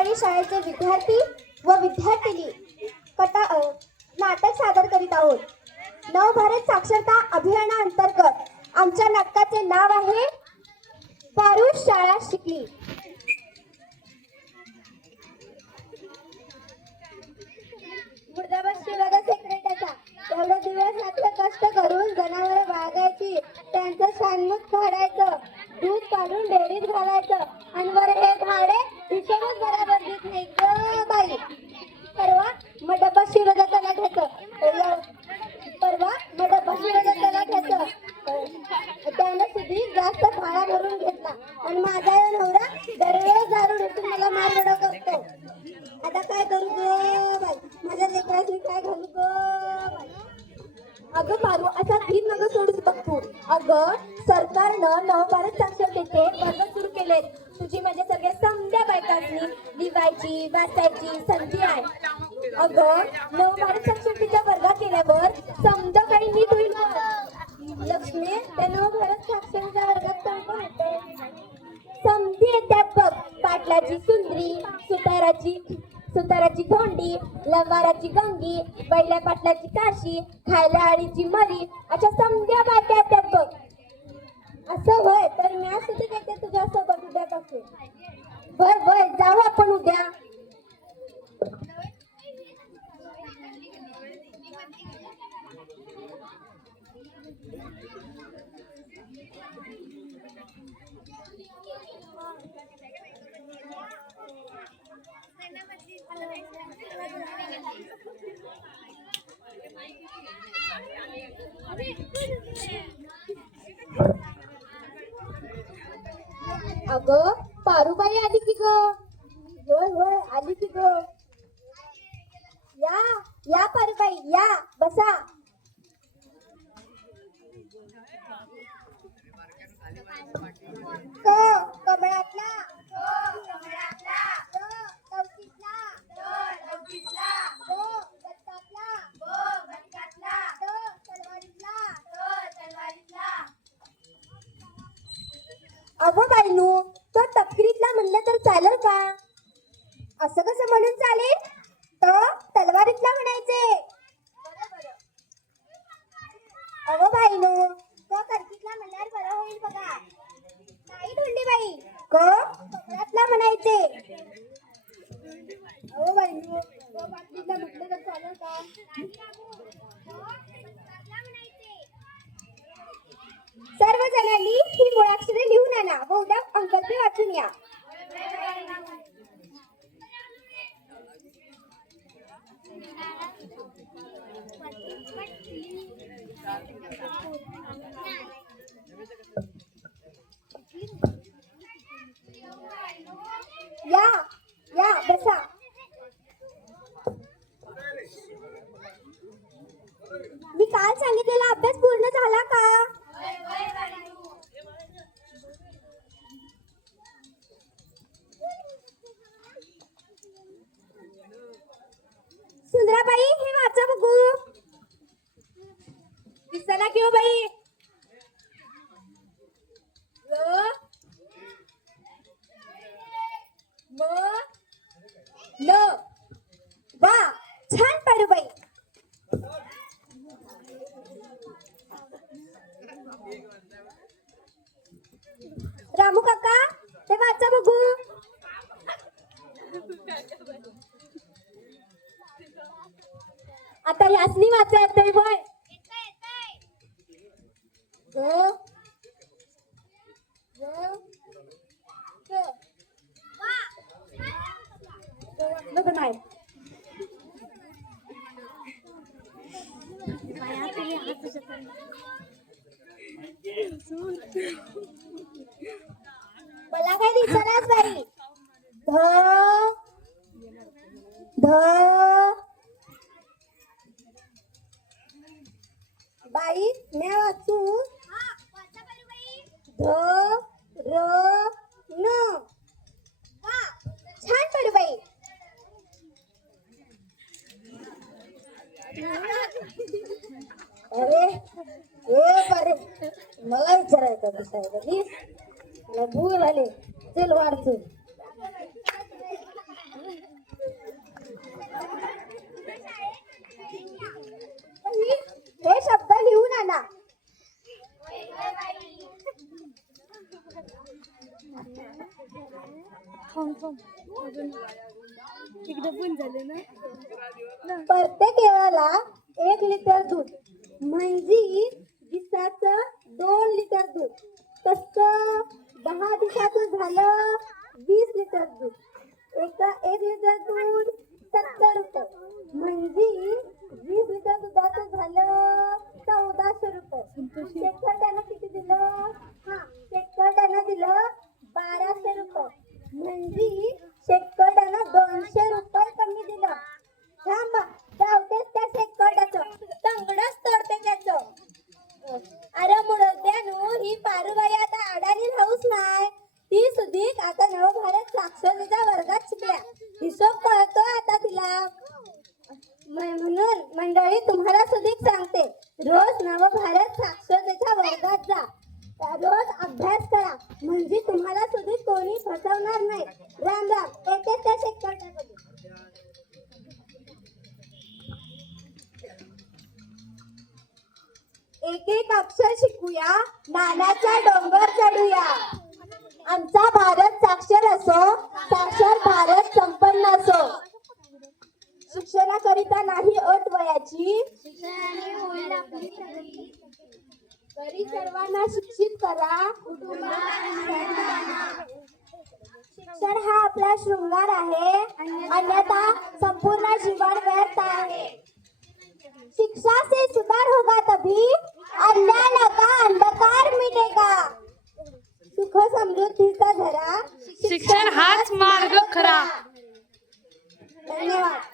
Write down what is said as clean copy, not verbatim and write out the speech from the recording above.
अंगणवाडी शाळेचे विद्यार्थी व विद्यार्थिनी नाटक सादर करीत आहोत. नवभारत साक्षरता अभियानाअंतर्गत आमच्या नाटकाचे नाव आहे पारुष शाळा शिकली. मुर्दाबाद शिवागा सेक्रेटरीचा एवढे दिवस रात्र कष्ट करून जनावरे बाळगायची, त्यांचं शानमुख काढायचं, दूध काढून डेअरीत घालायचं आणि वर हे भाडे हिशोबच बरोबर देत नाही ग बाई. परवा मग डब्बा शिवागा त्याला घ्यायचं त्यानं सुधी जास्त भाडा भरून घेतला आणि माझा नवरा दरवेळेस दारू ढोसून मला मारवडा करतो. आता काय करू ग बाई, माझ्या लेकराची काय घालू ग बाई. अगं पारू असा धीर नग सोडून बघ तू. अगं सरकारनं नवभारत साक्षरतेचे वर्ग सुरू केलेत. तुझी म्हणजे सगळ्या समध्या बायकांनी लिवायची वाचायची संधी आहे. अगं नवभारत साक्षरतेच्या वर्गात गेल्यावर समजा काही नीट होईल. लक्ष्मी त्या नवभारत साक्षरतेच्या वर्गात कोण येते? समधी येतात बघ. पाटलाची सुंदरी, सुताराची धोंडी, लंबाराची गंगी, बैल्या पाटलाची काशी, खायला आळीची मरी, अशा समध्या बायका येतात बघ. असं होय, तर मी सुद्धा येते तुझ्या सोबत उद्यापासून. होय होय, जाऊ आपण उद्या. अगं पारूबाई आली की ग? होय होय आली की ग. या या पारूबाई या, बसा. कमळातला अगो बाईनू, तो तपकिरीतला म्हणलं तर चालेल का? असं कसं म्हणून चालेल? तो तलवारीतला म्हणायचे. अगो बाईनू, तो करकीतला म्हणल्यावर बरं होईल बघा. नाही धोंडी बाई, कपड्यातला म्हणायचे. अगो बाईनू, तो बाटलीतला म्हटलं तर चालेल का? सर्व जणांनी ही मुळाक्षरे लिहून आणा व उद्या अंकल्पे वाचून या. या या बसा. मी काल सांगितलेला अभ्यास पूर्ण झाला का? सुंदराबाई हे वाचा बघू. दिसला की हो बाई? वा छान पारूबाई. रामू काका हे वाचा बघू. आता यासनी वाचा येतंय होय? नाही मला काय दिसणारच बाई. बाई मी वाचू. छान पारूबाई. अरे बरे मला विचारायचं दिसायला मला भूल आली. चल वाढतो. प्रत्येक वेळाला 1 लिटर दूध म्हणजे दिवसाचं 2 लिटर दूध. तसं 10 दिवसाचं झालं 20 लिटर दूध. 1 लिटर दूध 70 रुपये म्हणजे 20 लिटर दुधाचं झालं 1400 रुपये. शेतकऱ्यानं किती दिलं? शेतकऱ्यानं दिलं 1200 रुपये म्हणजे शेतकऱ्यानं 200 रुपये कमी दिलं. थांबा, जाऊतेच त्या शेतकऱ्याचं तंगडच तोडते त्याचं. अरे मुडद्यानो, ही पारूबाई आता अडाणी राहूच नाही. ती सुधीक आता नवभारत साक्षरतेच्या वर्गात शिकल्या. हिशोब कळतो आता तिला. म्हणून मंडळी तुम्हाला सुधीक सांगते, रोज नवभारत साक्षरतेच्या वर्गात जा. रोज अभ्यास करा म्हणजे तुम्हाला सुधीक कोणी फसवणार नाही. राम राम. येते त्या शेतकऱ्याकडे. एक एक अक्षर शिकूया, ज्ञानाचा डोंगर चढूया. आमचा भारत साक्षर असो, साक्षर भारत संपन्न असो. शिक्षणाकरिता नाही अट वयाची, तरी सर्वांना शिक्षित करा. शिक्षण हा आपला शृंगार आहे, अन्यथा संपूर्ण जीवन व्यर्थ आहे. शिक्षा से सुधार होगा तभी अज्ञान का अंधकार मिटेगा. सुख समृद्धीचा धरा शिक्षण हाच मार्ग खरा. धन्यवाद.